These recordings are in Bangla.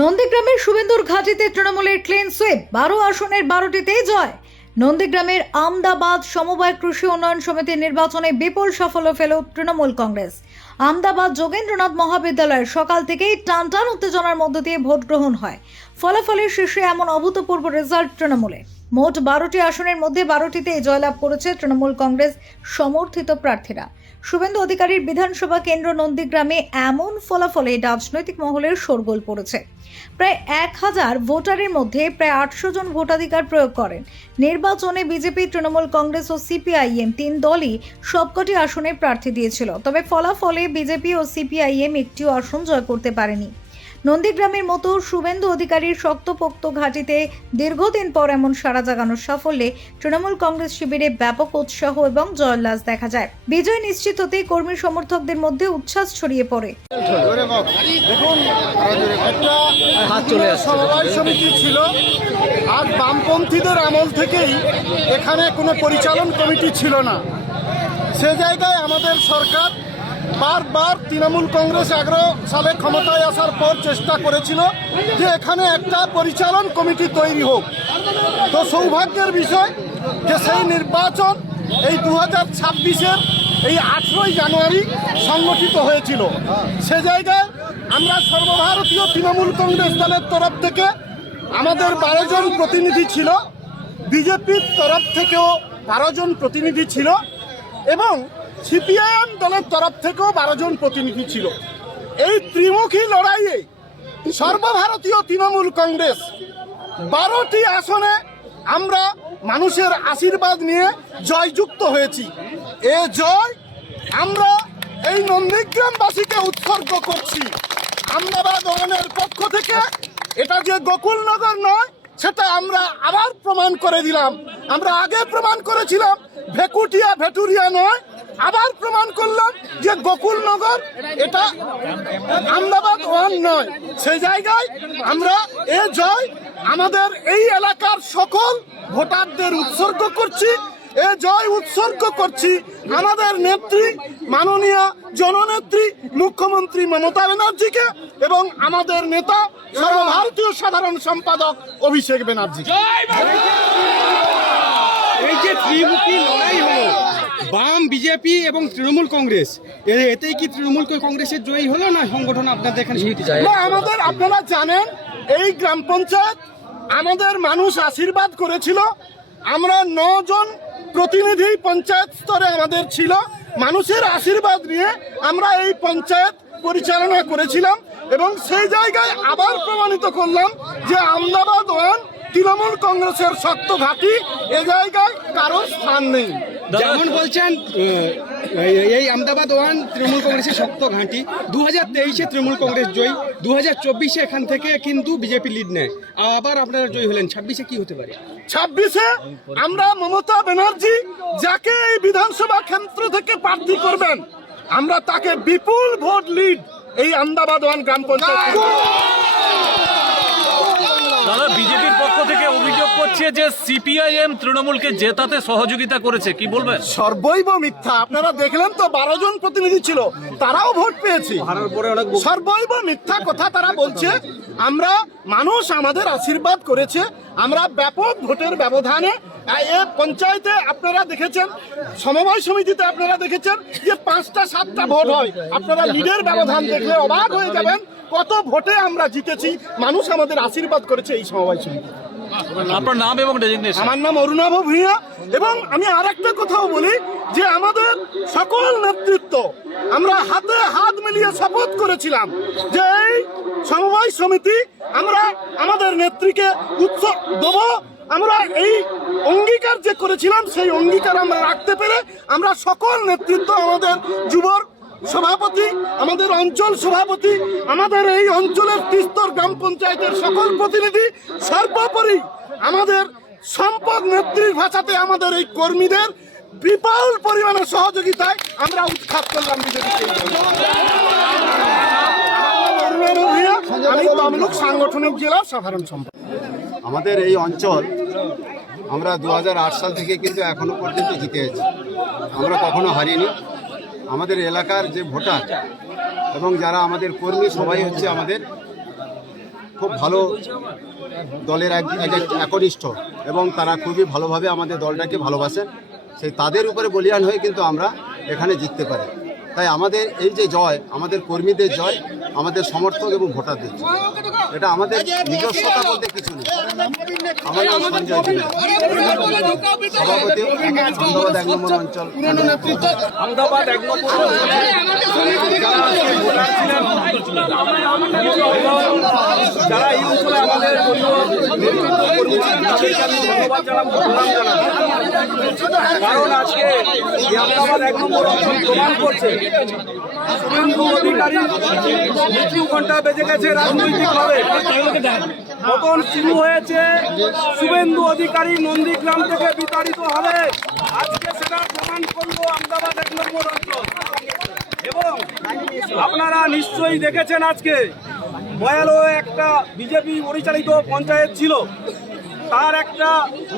নন্দীগ্রামের শুভেন্দুর ঘাটিতে তৃণমূলের ক্লিন সুইপ, 12 আসনের 12টিতেই জয়। নন্দীগ্রামের আমদাবাদ সমবায় কৃষি উন্নয়ন সমিতির নির্বাচনে বিপুল সাফল্য পেল তৃণমূল কংগ্রেস। আমদাবাদ যোগেন্দ্রনাথ মহাবিদ্যালয়ের সকাল থেকেই টানটান উত্তেজনার মধ্য দিয়ে ভোট গ্রহণ হয়। ফলাফলের শীর্ষে এমন অভূতপূর্ব রেজাল্ট তৃণমূলে। মোট 12টি আসনের মধ্যে 12টিতে জয়লাভ করেছে তৃণমূল কংগ্রেস সমর্থিত প্রার্থীরা। শুভেন্দু অধিকারীর বিধানসভা কেন্দ্র নন্দীগ্রামে এমন ফলাফলে রাজনৈতিক মহলের শোরগোল পড়েছে। প্রায় 1000 ভোটারের মধ্যে প্রায় 800 জন ভোটাধিকার প্রয়োগ করেন। নির্বাচনে বিজেপি, তৃণমূল কংগ্রেস ও সিপিআইএম 3 দলই সবকটি আসনে প্রার্থী দিয়েছিল। তবে ফলাফলে বিজেপি ও সিপিআইএম একটিও আসন জয় করতে পারেনি। নন্দীগ্রামের মতো শুভেন্দু অধিকারীর শক্তপোক্ত ঘাটিতে দীর্ঘদিন পর এমন সাড়া জাগানোর সাফল্যে তৃণমূল কংগ্রেস শিবিরে ব্যাপক উৎসাহ এবং জয়োল্লাস দেখা যায়। বিজয় নিশ্চিত হতেই কর্মী সমর্থকদের মধ্যে উচ্ছ্বাস ছড়িয়ে পড়ে। দেখুন, সমবায় সমিতি ছিল, আর বামপন্থীদের আমল থেকেই এখানে কোনো পরিচালন কমিটি ছিল না। সে জায়গায় আমাদের সরকার বারবার তৃণমূল কংগ্রেস 11 সালে ক্ষমতায় আসার পর চেষ্টা করেছিল যে এখানে একটা পরিচালন কমিটি তৈরি হোক। তো সৌভাগ্যের বিষয় যে সেই নির্বাচন এই 2026-এর এই 18ই জানুয়ারি সংগঠিত হয়েছিল। সে জায়গায় আমরা সর্বভারতীয় তৃণমূল কংগ্রেস দলের তরফ থেকে আমাদের 12 জন প্রতিনিধি ছিল, বিজেপির তরফ থেকেও 12 জন প্রতিনিধি ছিল এবং সিপিআইএম দলের তরফ থেকেও 12 জন প্রতিনিধি ছিল। এই ত্রিমুখী লড়াইয়ে সর্বভারতীয় তৃণমূল কংগ্রেস 12টি আসনে আমরা মানুষের আশীর্বাদ নিয়ে জয়যুক্ত হয়েছি। এ জয় আমরা এই নন্দীগ্রামবাসীকে উৎসর্গ করছি। আমদাবাদ ওয়ানের পক্ষ থেকে এটা যে গোকুলনগর নয় সেটা আমরা আবার প্রমাণ করে দিলাম। আমরা আগে প্রমাণ করেছিলাম ভেকুটিয়া ভেটুরিয়া নয়, আবার প্রমাণ করলাম যে গোকুলনগর এটা আমদাবাদ ওয়ান নয়। সেই জায়গায় আমরা এ জয় আমাদের এই এলাকার সকল ভোটারদের উৎসর্গ করছি। এ জয় উৎসর্গ করছি আমাদের নেত্রী, মাননীয় জননেত্রী মুখ্যমন্ত্রী মমতা ব্যানার্জিকে এবং আমাদের নেতা সর্বভারতীয় সাধারণ সম্পাদক অভিষেক ব্যানার্জি। এই যে ত্রিমুখী লড়াই হলো বাম, বিজেপি এবং তৃণমূল কংগ্রেস, এতেই কি তৃণমূল কংগ্রেসের জয়ী হলো না সংগঠন আপনাদের এখানে? আমাদের আপনারা জানেন এই গ্রাম পঞ্চায়েত আমাদের মানুষ আশীর্বাদ করেছিল। আমরা 9 জন প্রতিনিধি পঞ্চায়েত স্তরে আমাদের ছিল। মানুষের আশীর্বাদ নিয়ে আমরা এই পঞ্চায়েত পরিচালনা করেছিলাম এবং সেই জায়গায় আবার প্রমাণিত করলাম যে আমদাবাদ ওয়ান তৃণমূল কংগ্রেসের শক্ত ঘাঁটি, এ জায়গায় কারো স্থান নেই। যেমন বলছেন এই আমদাবাদ ওয়ান তৃণমূল কংগ্রেসের শক্ত ঘাঁটি। 2023-এ তৃণমূল কংগ্রেস জয়ী, 2024-এ এখান থেকে কিন্তু বিজেপি লিড নেয়, আবার আপনারা জয়ী হলেন। 26-এ কি হতে পারে? 26-এ আমরা মমতা ব্যানার্জি যাকে এই বিধানসভা কেন্দ্র থেকে প্রার্থী করবেন, আমরা তাকে বিপুল ভোট লিড এই আমদাবাদ ওয়ান গ্রাম পঞ্চায়েত। দাদা, বিজেপির পক্ষ থেকে অভিযোগ করছে যে সিপিআইএম তৃণমূলকে জেতাতে সহযোগিতা করেছে, কি বলবেন? সর্বৈব মিথ্যা। আপনারা দেখলেন তো 12 জন প্রতিনিধি ছিল, তারাও ভোট পেয়েছে। সর্বৈব মিথ্যা কথা তারা বলছে। আমরা মানুষ আমাদের আশীর্বাদ করেছে, আমরা ব্যাপক ভোটের ব্যবধানে এ পঞ্চায়েতে আপনারা দেখেছেন, সমবায় সমিতিতে আপনারা দেখেছেন যে 5টা 7টা ভোট হয়। আপনারা লিডের ব্যবধান দেখলে অবাক হয়ে যাবেন কত ভোটে আমরা জিতেছি। মানুষ আমাদের আশীর্বাদ করেছে এই সমবায় সমিতি। আপনার নাম এবং ডেজিগনেশন? আমার নাম অরুণাভ ভূঁইয়া। এবং আমি আরেকটা কথাও বলি যে আমাদের সকল নেতৃত্ব আমরা হাতে হাত মিলিয়ে শপথ করেছিলাম যে এই সমবায় সমিতি আমরা আমাদের নেত্রীকে উৎসব দেব। আমরা এই অঙ্গীকার যে করেছিলাম সেই অঙ্গীকার আমরা রাখতে পেরে আমরা সকল নেতৃত্ব, আমাদের যুবর সভাপতি, আমাদের অঞ্চল সভাপতি, আমাদের এই অঞ্চলের 3 গ্রাম পঞ্চায়েতের সকল প্রতিনিধি, সর্বোপরি আমাদের সম্পদ নেত্রীর ভাষাতে আমাদের এই কর্মীদের বিপুল পরিমাণে সহযোগিতায় আমরা উৎখাত করলাম বিজেপিকে। আমি তমলুক সাংগঠনিক জেলার সাধারণ সম্পাদক। আমাদের এই অঞ্চল আমরা 2008 সাল থেকে কিন্তু এখনো পর্যন্ত জিতে আছি, আমরা কখনো হারিনি। আমাদের এলাকার যে ভোটার এবং যারা আমাদের কর্মী সবাই হচ্ছে আমাদের খুব ভালো দলের একনিষ্ঠ এবং তারা খুবই ভালোভাবে আমাদের দলটাকে ভালোবাসেন, সেই তাদের উপরে বলিয়ান হয়ে কিন্তু আমরা এখানে জিততে পারি। তাই আমাদের এই যে জয়, আমাদের কর্মীদের জয়, আমাদের সমর্থক এবং ভোটারদের জয়, এটা আমাদের নিজস্বতা বলতে কিছু নেই। আমাদের সঞ্জয় দিন, সভাপতি আমদাবাদ 1 নম্বর অঞ্চল। আমদাবাদ 1 নম্বর যারা এই অঞ্চলে আমাদের কারণ আজকে আমদাবাদ 1 নম্বর অঞ্চল প্রমাণ করছে শুভেন্দু অধিকারী মৃত্যু ঘণ্টা বেজে গেছে রাজনৈতিকভাবে। পতন শুরু হয়েছে, শুভেন্দু অধিকারী নন্দীগ্রাম থেকে বিতাড়িত হবে, আজকে সেটা প্রমাণ করলো আমদাবাদ 1 নম্বর অঞ্চল। এবং আপনারা নিশ্চয়ই দেখেছেন আজকে বয়ালো একটা বিজেপি পরিচালিত পঞ্চায়েত ছিল, তার একটা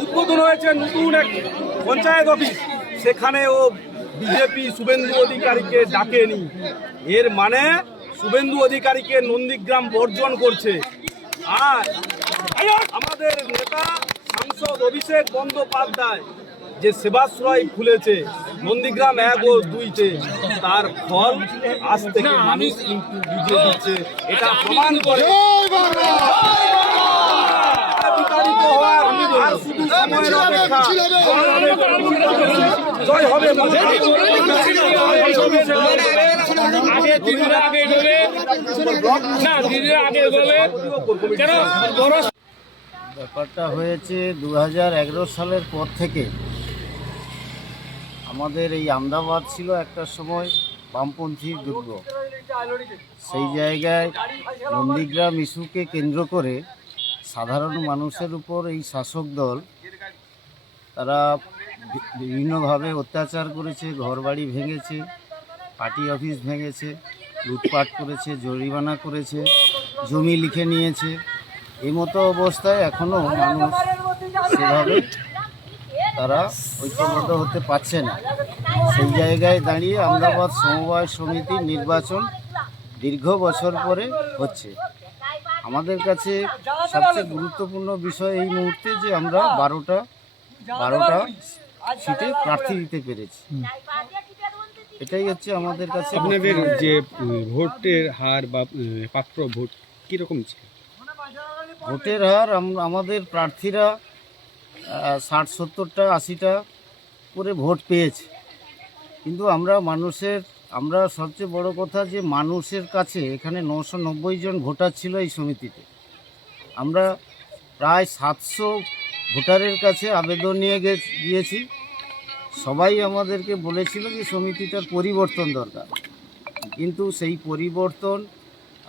উদ্বোধন হয়েছে নতুন এক পঞ্চায়েত অফিস, সেখানেও বিজেপি শুভেন্দু অধিকারীকে ডাকেনি। এর মানে শুভেন্দু অধিকারীকে নন্দীগ্রাম বর্জন করছে। আর আমাদের নেতা সাংসদ অভিষেক বন্দ্যোপাধ্যায় যে সেবাশ্রয় খুলেছে নন্দীগ্রাম 1 ও 2-তে, তার ফল আজ থেকে মানুষ কিন্তু বুঝে দিচ্ছে। এটা প্রমাণ করে বিতাড়িত হওয়ার আর শুধু সময়ের অপেক্ষা। জয় হবে ব্যাপারটা হয়েছে 2011 সালের পর থেকে আমাদের এই আমদাবাদ ছিল একটা সময় বামপন্থী দুর্গ। সেই জায়গায় নন্দীগ্রাম ইস্যুকে কেন্দ্র করে সাধারণ মানুষের উপর এই শাসক দল তারা বিভিন্নভাবে অত্যাচার করেছে, ঘরবাড়ি ভেঙেছে, পার্টি অফিস ভেঙেছে, লুটপাট করেছে, জরিমানা করেছে, জমি লিখে নিয়েছে। এই মতো অবস্থায় এখনও মানুষ সেভাবে তারা ঐক্যবদ্ধ হতে পারছে না। সেই জায়গায় দাঁড়িয়ে আমদাবাদ সমবায় সমিতির নির্বাচন দীর্ঘ বছর পরে হচ্ছে। আমাদের কাছে সবচেয়ে গুরুত্বপূর্ণ বিষয় এই মুহূর্তে যে আমরা 12টা সিটে প্রার্থী দিতে পেরেছি। এটাই হচ্ছে আমাদের কাছে। আপনাদের যে ভোটের হার বা পাত্র ভোট কীরকম ছিল? ভোটের হার আমাদের প্রার্থীরা 60-70টা 80টা করে ভোট পেয়েছে, কিন্তু আমরা সবচেয়ে বড় কথা যে মানুষের কাছে এখানে 990 জন ভোটার ছিল এই সমিতিতে। আমরা প্রায় 700 ভোটারের কাছে আবেদন নিয়ে গিয়েছি। সবাই আমাদেরকে বলেছিল যে সমিতিটার পরিবর্তন দরকার, কিন্তু সেই পরিবর্তন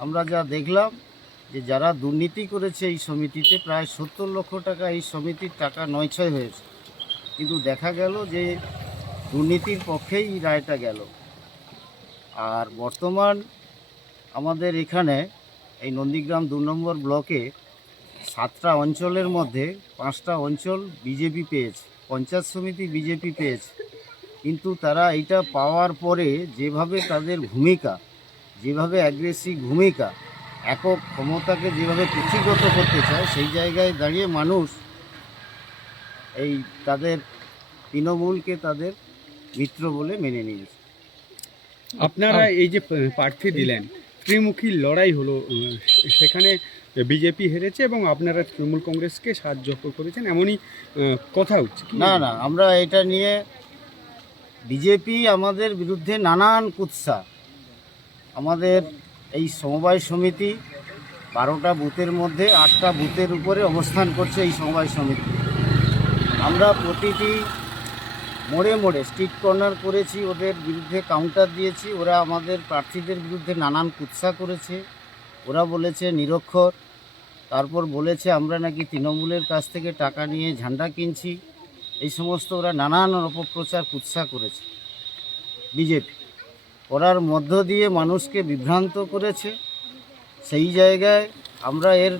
আমরা যা দেখলাম যে যারা দুর্নীতি করেছে এই সমিতিতে প্রায় 70 লক্ষ টাকা এই সমিতির টাকা নয়ছয় হয়েছে, কিন্তু দেখা গেল যে দুর্নীতির পক্ষেই রায়টা গেল। আর বর্তমান আমাদের এখানে এই নন্দীগ্রাম 2 নম্বর ব্লকে 7টা অঞ্চলের মধ্যে 5টা অঞ্চল বিজেপি পেয়েছে, পঞ্চায়েত সমিতি বিজেপি পেয়েছে। কিন্তু তারা এইটা পাওয়ার পরে যেভাবে তাদের ভূমিকা, যেভাবে অ্যাগ্রেসিভ ভূমিকা, একক ক্ষমতাকে যেভাবে কুক্ষিগত করতে চায়, সেই জায়গায় দাঁড়িয়ে মানুষ এই তাদের তৃণমূলকে তাদের মিত্র বলে মেনে নিয়েছে। আপনারা এই যে প্রার্থী দিলেন, ত্রিমুখী লড়াই হলো, সেখানে বিজেপি হেরেছে এবং আপনারা তৃণমূল কংগ্রেসকে সাহায্য করেছেন, এমনই কথা হচ্ছে। না, আমরা এটা নিয়ে বিজেপি আমাদের বিরুদ্ধে নানান কুৎসা, আমাদের এই সমবায় সমিতি 12টা বুথের মধ্যে 8টা বুথের উপরে অবস্থান করছে এই সমবায় সমিতি। আমরা প্রতিটি মোড়ে মোড়ে স্ট্রিট কর্নার করেছি, ওদের বিরুদ্ধে কাউন্টার দিয়েছি। ওরা আমাদের প্রার্থীদের বিরুদ্ধে নানান কুৎসা করেছে। ওরা বলেছে নিরক্ষর, তারপর বলেছে আমরা নাকি তৃণমূলের কাছ থেকে টাকা নিয়ে ঝান্ডা কিনছি। এই সমস্ত ওরা নানান অপপ্রচার কুৎসা করেছে বিজেপি, করার মধ্য দিয়ে মানুষকে বিভ্রান্ত করেছে। সেই জায়গায় আমরা এর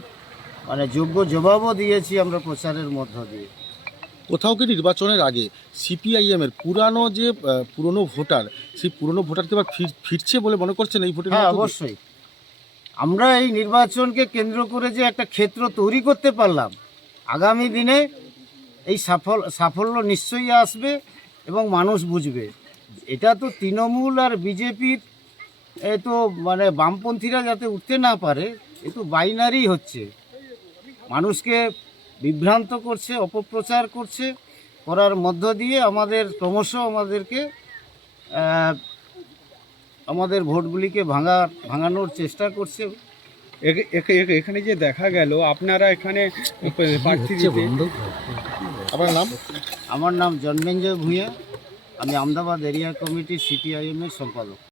যোগ্য জবাবও দিয়েছি আমরা প্রচারের মধ্য দিয়ে। কোথাও কি নির্বাচনের আগে সিপিআইএমের পুরনো ভোটার, সেই পুরনো ভোটারকে আবার ফিরছে বলে মনে করছেন এই ভোটের? হ্যাঁ, অবশ্যই। আমরা এই নির্বাচনকে কেন্দ্র করে যে একটা ক্ষেত্র তৈরি করতে পারলাম, আগামী দিনে এই সাফল্য নিশ্চয়ই আসবে এবং মানুষ বুঝবে। এটা তো তৃণমূল আর বিজেপির তো মানে বামপন্থীরা যাতে উঠতে না পারে, এ তো বাইনারি হচ্ছে, মানুষকে বিভ্রান্ত করছে, অপপ্রচার করছে, করার মধ্য দিয়ে আমাদের ক্রমশ আমাদের ভোটগুলিকে ভাঙানোর চেষ্টা করছে। এখানে যে দেখা গেল আপনারা এখানে প্রার্থী দিতে আপনার নাম? আমার নাম জন্মেঞ্জয় ভূঁইয়া, আমি আমদাবাদ এরিয়া কমিটির সিপিআইএমের সম্পাদক।